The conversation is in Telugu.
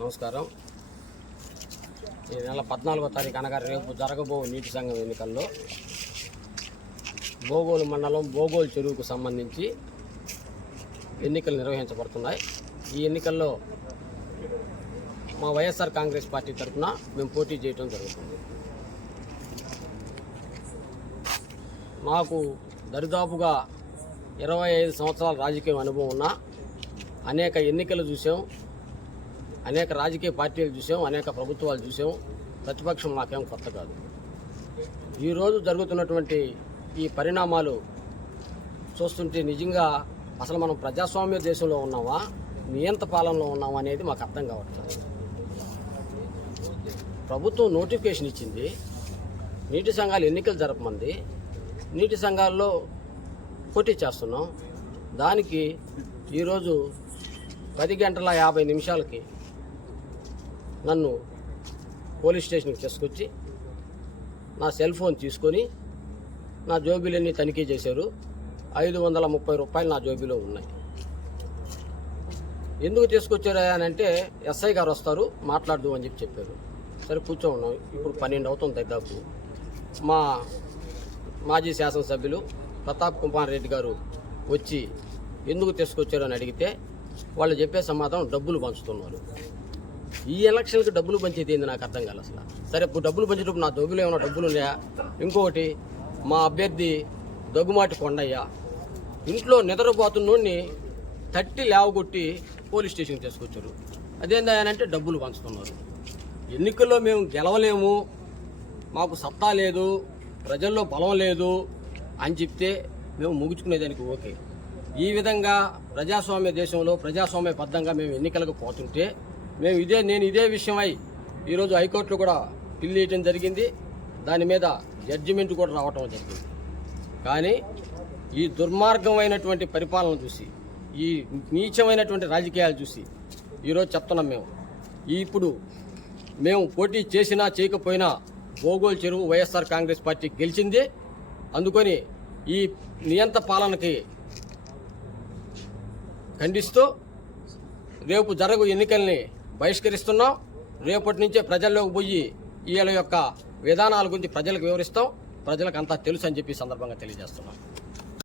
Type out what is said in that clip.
నమస్కారం. ఈ నెల పద్నాలుగో తారీఖు అనగా రేపు జరగబో నీటి సంఘం ఎన్నికల్లో బోగోలు మండలం బోగోలు చెరువుకు సంబంధించి ఎన్నికలు నిర్వహించబడుతున్నాయి. ఈ ఎన్నికల్లో మా వైఎస్ఆర్ కాంగ్రెస్ పార్టీ తరఫున మేము పోటీ చేయడం జరుగుతుంది. మాకు దరిదాపుగా ఇరవై ఐదు సంవత్సరాల రాజకీయ అనుభవం ఉన్న అనేక ఎన్నికలు చూసాం అనేక రాజకీయ పార్టీలు చూసాం అనేక ప్రభుత్వాలు చూసాం. ప్రతిపక్షం మాకేం కొత్త కాదు. ఈరోజు జరుగుతున్నటువంటి ఈ పరిణామాలు చూస్తుంటే నిజంగా అసలు మనం ప్రజాస్వామ్య దేశంలో ఉన్నామా? నియంత పాలనలో ఉన్నామా అనేది మాకు అర్థం కావట్లేదు. ప్రభుత్వం నోటిఫికేషన్ ఇచ్చింది. నీటి సంఘాలు ఎన్నికలు జరపమంది. నీటి సంఘాల్లో పోటీ చేస్తున్నాం. దానికి ఈరోజు పది గంటల యాభై నిమిషాలకి నన్ను పోలీస్ స్టేషన్కి తీసుకొచ్చి నా సెల్ ఫోన్ తీసుకొని నా జోబీలన్నీ తనిఖీ చేశారు. ఐదు వందల ముప్పై రూపాయలు నా జోబీలో ఉన్నాయి. ఎందుకు తీసుకొచ్చారా అని అంటే ఎస్ఐ గారు వస్తారు మాట్లాడదు అని చెప్పి చెప్పారు. సరే కూర్చో ఉన్నాం ఇప్పుడు పన్నెండు అవుతుంది దాదాపు. మా మాజీ శాసనసభ్యులు ప్రతాప్ కుమార్ రెడ్డి గారు వచ్చి ఎందుకు తీసుకొచ్చారు అని అడిగితే వాళ్ళు చెప్పే సమాధానం డబ్బులు పంచుతున్నారు. ఈ ఎలక్షన్కి డబ్బులు పంచేది ఏంది నాకు అర్థం కాదు అసలు. సరే ఇప్పుడు డబ్బులు పంచేటప్పుడు నా డబ్బులు ఏమైనా డబ్బులు ఉన్నాయా? ఇంకొకటి మా అభ్యర్థి దగ్గుమాటి కొండయ్య. ఇంట్లో నిద్రపోతున్నోడిని తట్టి లేవగొట్టి పోలీస్ స్టేషన్కి తీసుకొచ్చారు. అదేందా డబ్బులు పంచుతున్నారు. ఎన్నికల్లో మేము గెలవలేము. మాకు సత్తా లేదు. ప్రజల్లో బలం లేదు అని చెప్తే మేము ముగించుకునేదానికి ఓకే. ఈ విధంగా ప్రజాస్వామ్య దేశంలో ప్రజాస్వామ్య బద్ధంగా మేము ఎన్నికలకు పోతుంటే మేము ఇదే నేను ఇదే విషయమై ఈరోజు హైకోర్టులో కూడా పిల్లి వేయటం జరిగింది. దాని మీద జడ్జిమెంట్ కూడా రావటం జరిగింది. కానీ ఈ దుర్మార్గమైనటువంటి పరిపాలన చూసి ఈ నీచమైనటువంటి రాజకీయాలు చూసి ఈరోజు చెప్తున్నాం మేము. ఇప్పుడు మేము పోటీ చేసినా చేయకపోయినా బోగోలు చెరువు వైఎస్ఆర్ కాంగ్రెస్ పార్టీ గెలిచింది. అందుకొని ఈ నియంత పాలనకి ఖండిస్తూ రేపు జరగు ఎన్నికల్ని బహిష్కరిస్తున్నాం. రేపటి నుంచే ప్రజల్లోకి పోయి వీళ్ళ యొక్క విధానాల గురించి ప్రజలకు వివరిస్తాం. ప్రజలకు అంతా తెలుసు అని చెప్పి సందర్భంగా తెలియజేస్తున్నాం.